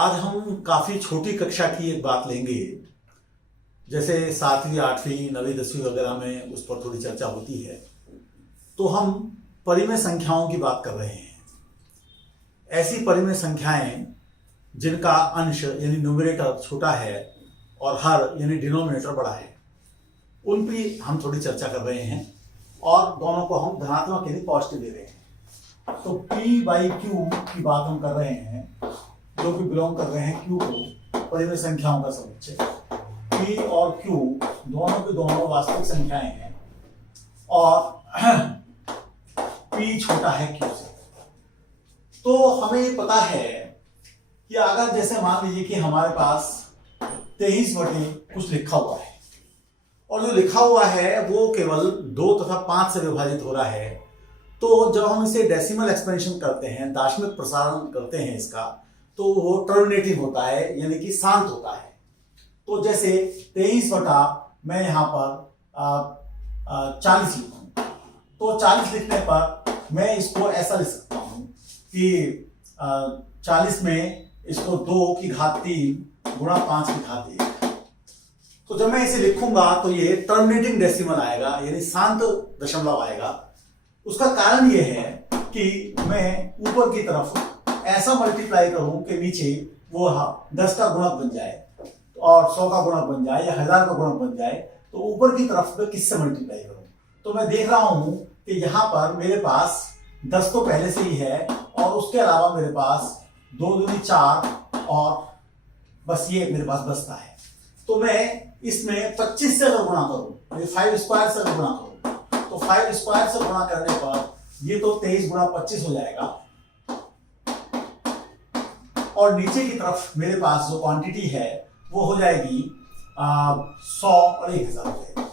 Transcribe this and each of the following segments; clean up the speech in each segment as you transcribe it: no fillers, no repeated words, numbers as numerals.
आज हम काफी छोटी कक्षा की एक बात लेंगे। जैसे 7वीं 8वीं 9वीं 10वीं वगैरह में उस पर थोड़ी चर्चा होती है। तो हम परिमेय संख्याओं की बात कर रहे हैं। ऐसी परिमेय संख्याएं जिनका अंश यानी न्यूमरेटर छोटा है और हर यानी डिनोमिनेटर बड़ा है, उन पर हम थोड़ी चर्चा कर रहे हैं और दोनों को हम धनात्मक यानी पॉजिटिव ले रहे हैं। तो p/q की बात हम कर रहे हैं, जो कि बिलोंग कर रहे हैं q को, परिमेय संख्याओं का समुच्चय। p और q दोनों की दोनों वास्तविक संख्याएं हैं और p छोटा है q से। तो हमें ये पता है कि अगर जैसे मान लीजिए कि हमारे पास 23 बटे कुछ लिखा हुआ है और जो लिखा हुआ है वो केवल 2 तथा 5 से विभाजित हो रहा है, तो जब हम इसे डेसिमल एक्सपेंशन करते हैं, दाशमिक प्रसारण करते हैं इसका, तो वो टर्मिनेटिंग होता है यानी कि शांत होता है। तो जैसे 23 बटा मैं यहाँ पर 40 लिखूं, तो 40 लिखने पर मैं इसको ऐसा लिख सकता हूँ कि 40 में इसको 2 की घात 3 गुणा 5 की घात 1। तो जब मैं इसे लिखूंगा तो ये टर्मिनेटिंग डेसिमल आएगा यानी शांत दशमलव आएगा। उसका कारण ये है कि मैं ऊपर की तरफ ऐसा मल्टीप्लाई करूं कि नीचे वो 10 का गुणक बन जाए और 100 का गुणक बन जाए या 1000 का गुणक बन जाए। तो ऊपर की तरफ मैं किससे मल्टीप्लाई करूं? तो मैं देख रहा हूं कि यहां पर मेरे पास 10 तो पहले से ही है और उसके अलावा मेरे पास 2 दूनी 4 और बस ये मेरे पास बचता है। तो मैं इसमें 25 से अगर गुणा करूं, 5 स्क्वायर से अगर गुणा करूं, तो 5 स्क्वायर से गुणा करने पर ये तो 23 गुणा 25 हो जाएगा और नीचे की तरफ मेरे पास जो क्वांटिटी है वो हो जाएगी 100 और 1000 हो जाएगी।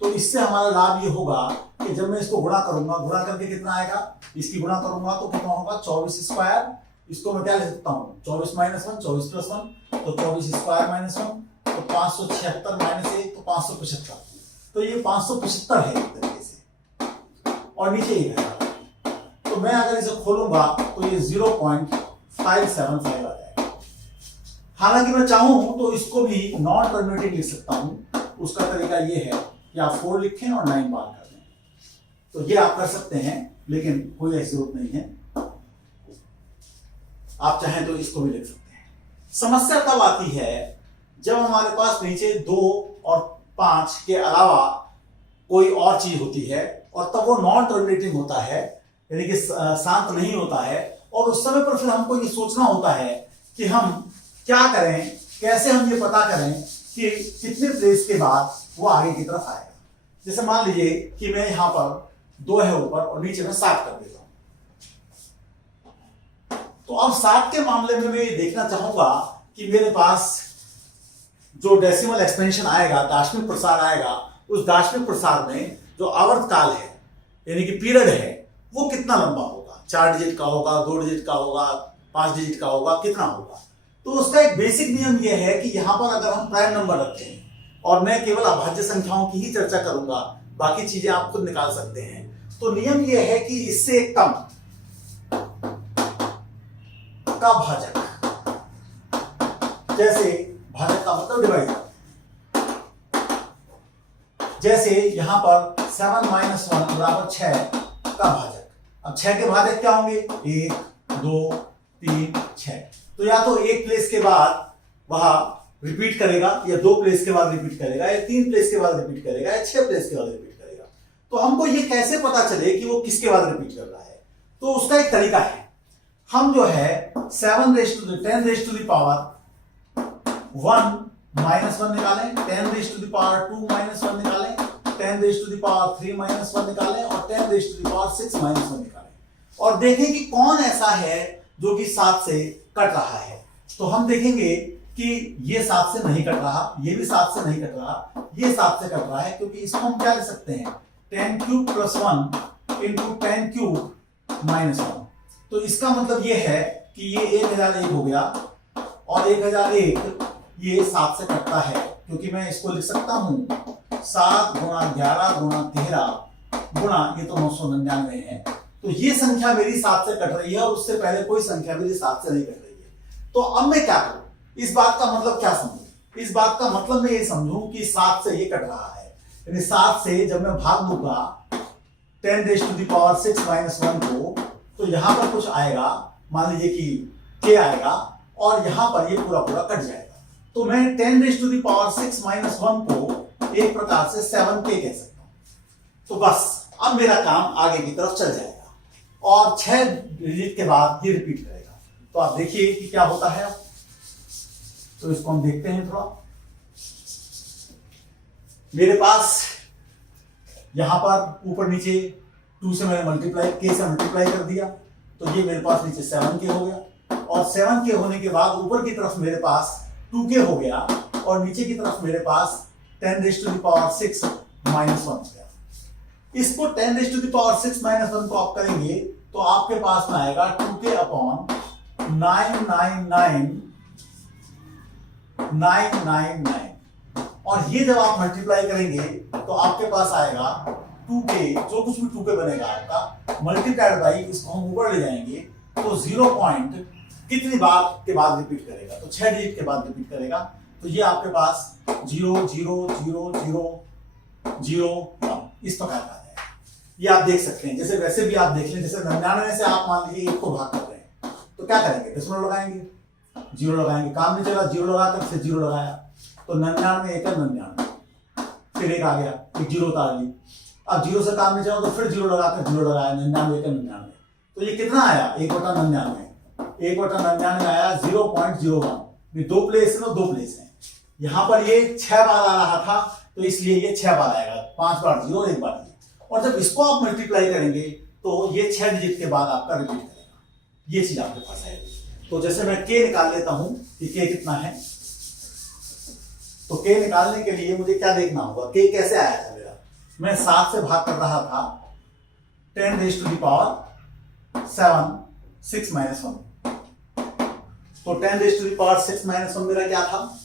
तो इससे हमारा लाभ ये होगा कि जब मैं इसको गुणा करूंगा, गुणा करके कितना आएगा, इसकी गुणा करूंगा तो कितना होगा 24 स्क्वायर। इसको मैं क्या लिख सकता हूँ 24 माइनस 1, 24 प्लस 1, तो 24 स्क्वायर माइनस 1, तो 576 माइनस 1 तो 575। तो ये 575 है एक तरीके से और नीचे ही रहेगा। तो मैं अगर इसे खोलूंगा तो ये 0.575 आ जाएगा। हालांकि मैं चाहूं तो इसको भी नॉन टर्मिनेटिंग लिख सकता हूं। उसका तरीका ये है कि आप 4 लिखें और 9 बार कर दें। तो ये आप कर सकते हैं, लेकिन कोई ऐसी जरूरत नहीं है। आप चाहें तो इसको भी लिख सकते हैं। समस्या तब आती है जब हमारे पास नीचे 2 और 5 के अलावा कोई और चीज होती है और तब वो नॉन टर्मिनेटिंग होता है यानी कि शांत नहीं होता है। और उस समय पर फिर हमको ये सोचना होता है कि हम क्या करें, कैसे हम ये पता करें कि कितने प्लेस के बाद वो आगे की तरफ आएगा। जैसे मान लीजिए कि मैं यहां पर 2 है ऊपर और नीचे में 7 कर देता हूं। तो अब 7 के मामले में मैं ये देखना चाहूंगा कि मेरे पास जो डेसिमल एक्सपेंशन आएगा, दाशमिक प्रसार आएगा, उस दाशमिक प्रसार में जो आवर्त काल है यानी कि पीरियड है वो कितना लंबा होगा। 4 डिजिट का होगा, 2 डिजिट का होगा, 5 डिजिट का होगा, कितना होगा। तो उसका एक बेसिक नियम यह है कि यहां पर अगर हम प्राइम नंबर रखते हैं और मैं केवल अभाज्य संख्याओं की ही चर्चा करूंगा, बाकी चीजें आप खुद निकाल सकते हैं। तो नियम यह है कि इससे कम का भाजक, जैसे भाजक का मतलब डिवाइजर, जैसे यहां पर 7 माइनस 1 बराबर 6 का भाजक। अब 6 के भाजक क्या होंगे 1 2 3 6। तो या तो एक प्लेस के बाद वह रिपीट करेगा या 2 प्लेस के बाद रिपीट करेगा या 3 प्लेस के बाद रिपीट करेगा या 6 प्लेस के बाद रिपीट करेगा। तो हमको ये कैसे पता चले कि वो किसके बाद रिपीट कर रहा है? तो उसका एक तरीका है, हम जो है 7 raise to the 10 raise to the power 1 minus 1 निकालें, 10 raise to the power 2 minus 1 निकालें, 10 raise to the power 3 minus 1 निकालें और 10 raise to the power 6 minus 1 निकालें और देखें कि कौन ऐसा है जो कि 7 से कट रहा है। तो हम देखेंगे कि ये 7 से नहीं कट रहा, ये भी 7 से नहीं कट रहा, ये 7 से कट रहा है, क्योंकि इसको हम क्या लिख सकते हैं 10 cube plus 1 into 10 cube minus 1। तो इसका मतलब ये है कि ये 1001 हो गया और 1001 ये 7 से कटता है, क्योंकि मैं इसको लिख सकता हूं 7 गुणा 11 गुणा 13 गुणा ये तो 999 है। तो ये संख्या मेरी 7 से कट रही है और उससे पहले कोई संख्या मेरी 7 से नहीं कट रही है। तो अब मैं क्या करूं, इस बात का मतलब क्या समझूं? इस बात का मतलब मैं ये समझूं कि 7 से ये कट रहा है, यानी 7 से जब मैं भाग दूंगा 10⁻⁶ - 1 को, तो यहां पर कुछ आएगा, मान लीजिए कि k आएगा, और यहां पर ये पूरा पूरा कट जाएगा। तो मैं 10⁻⁶ - 1 को एक प्रकार से 7k कह सकता हूं। तो बस अब मेरा काम आगे की तरफ चल जाएगा, और 6 डिजिट के बाद ये रिपीट करेगा। तो आप देखिए कि क्या होता है। तो इसको हम देखते हैं थोड़ा। मेरे पास यहां पर ऊपर नीचे 2 से मैंने मल्टीप्लाई, k से मल्टीप्लाई कर दिया, तो ये मेरे पास नीचे 7k हो गया, और 7k होने के बाद ऊपर की तरफ मेरे पास 2k हो गया, और नीचे की तरफ मेरे पास 10⁻⁶ - 1 हो गया। इसको 10⁻⁶ - 1 को आप करेंगे तो आपके पास में आएगा 2k अपॉन 999, और ये जब आप मल्टीप्लाई करेंगे तो आपके पास आएगा 2k, जो कुछ भी 2k बनेगा आपका, मल्टीप्लाइड बाई, इसको हम ऊपर ले जाएंगे तो 0 पॉइंट कितनी बार के बाद रिपीट करेगा, तो 6 डिजिट के बाद रिपीट करेगा। तो ये आपके पास 0 0 0 0 0 1 इस प्रकार का है। ये आप देख सकते हैं। जैसे वैसे भी आप देख लें, जैसे 99 से आप मान लीजिए 1 को भाग कर रहे हैं, तो क्या करेंगे, दशमलव लगाएंगे, 0 लगाएंगे, काम नहीं चला, 0 लगाकर फिर 0 लगाया, तो 99 1 99, फिर 1 आ गया, एक 0 उतार ली। अब 0 से काम नहीं चला तो फिर 0 लगाकर 0 लगाया, 99 1 99, तो ये कितना आया, 1/99, 1/99 आया 0.01। ये 2 प्लेस है ना, 2 प्लेस है। यहां पर ये 6 बार आ रहा था, तो इसलिए ये 6 बार आएगा, 5 बार 0, 1 बार 0। और जब इसको आप मल्टीप्लाई करेंगे तो ये 6 डिजिट के बाद आपका रिपीट करेगा। ये चीज आपके पास है। तो जैसे मैं k निकाल लेता हूं कि k कितना है, तो k निकालने के लिए मुझे क्या देखना होगा, k कैसे आया था मेरा, मैं 7 से भाग कर रहा था 10⁻⁶ - 1, तो 10⁻⁶ - 1 मेरा क्या था,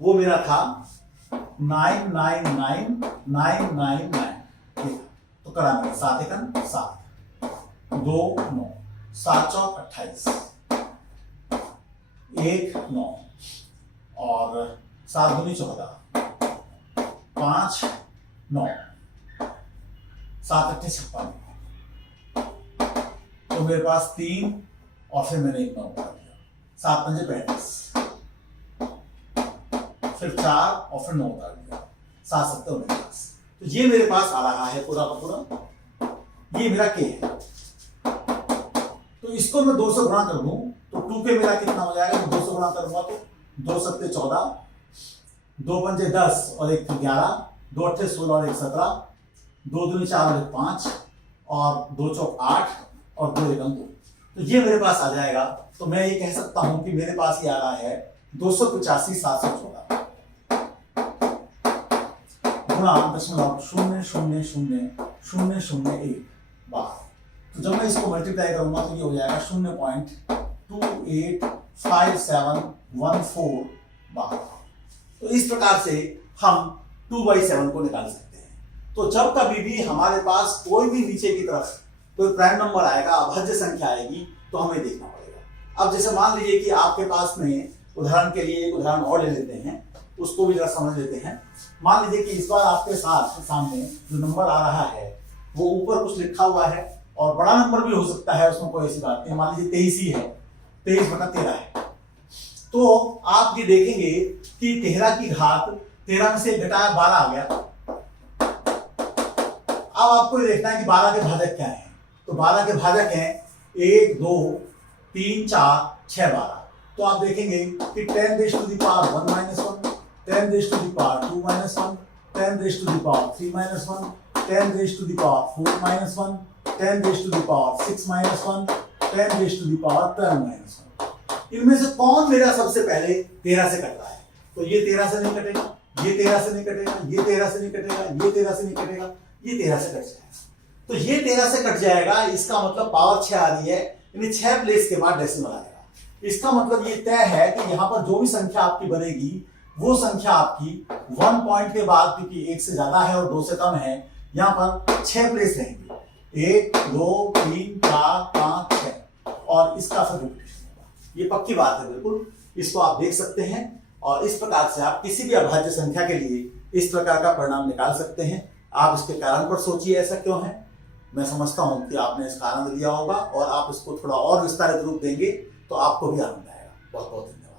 वो मेरा था 999,999। तो करा मैंने 7 एकम 7, 2 9, 7 चौक 28, 1 9, और 7 दूनी 14, 5 9, 7 8 56, तो मेरे पास 3, और फिर मैंने 1 9 उठा दिया, 7 5 35, फिर 4 और फिर 9 उतार दिया, 7 7 49। तो ये मेरे पास आ रहा है पूरा का पूरा, ये मेरा k है। तो इसको मैं 2 से गुणा कर दूं तो 2k मेरा कितना हो जाएगा, 2 से गुणा करूंगा तो 2 7 14, 2 5 10 और 1 11, 2 8 16 और 1 17, 2 दूनी 4 और 1 5, और 2 चौक 8 और 2 एकम 2। तो ये मेरे पास आ जाएगा। तो मैं ये कह सकता हूं कि मेरे पास ये आ रहा है 285,714 गुणा 0.0000001 बार। तो जब मैं इसको मल्टीप्लाई करूंगा तो ये हो जाएगा 0.285714 बार। तो इस प्रकार से हम 2/7 को निकाल सकते हैं। तो जब कभी भी हमारे पास कोई भी नीचे की तरफ कोई प्राइम नंबर आएगा, अभाज्य संख्या आएगी, तो हमें देखना पड़ेगा। अब जैसे मान लीजिए कि आपके पास में, उदाहरण के लिए एक उदाहरण और ले लेते हैं, उसको भी जरा समझ लेते हैं। मान लीजिए कि इस बार आपके साथ सामने जो नंबर आ रहा है वो ऊपर कुछ लिखा हुआ है, और बड़ा नंबर भी हो सकता है, उसमें कोई ऐसी बात नहीं। मान लीजिए 23 ही है, 23/13 है। तो आप ये देखेंगे कि 13 की घात 13 में से घटाया 12 आ गया। अब आपको ये देखना है कि 12 के भाजक क्या है। तो 12 के भाजक हैं 1 2 3 4 6 12। तो आप देखेंगे कि 10⁻1 - 1, 10⁻2 - 1, 10⁻3 - 1, 10⁻4 - 1, 10⁻6 - 1, 10⁻12 - 1। इनमें से कौन मेरा सबसे पहले 13 से कट रहा है? तो ये 13 से नहीं कटेगा, ये 13 से नहीं कटेगा, ये 13 से नहीं कटेगा, ये 13 से नहीं कटेगा, ये 13 से कट जाएगा। तो ये 13 से कट जाएगा, इसका मतलब पावर 6 आ रही है, यानी 6 प्लेस के बाद डेसिमल आएगा। इसका मतलब ये तय है कि यहाँ पर जो भी संख्या आपकी बनेगी वो संख्या आपकी 1 पॉइंट के बाद, क्योंकि 1 से ज्यादा है और 2 से कम है, यहाँ पर 6 प्लेस रहेंगे, 1 2 3 4 5 6, और इसका फिर रिपीटेशन। ये पक्की बात है बिल्कुल, इसको आप देख सकते हैं और इस प्रकार से आप किसी भी अभाज्य संख्या के लिए इस प्रकार का परिणाम निकाल सकते हैं। आप इसके कारण पर सोचिए ऐसा क्यों है। मैं समझता हूं कि आपने इसका आनंद लिया होगा और आप इसको थोड़ा और विस्तारित रूप देंगे तो आपको भी आनंद आएगा। बहुत बहुत धन्यवाद।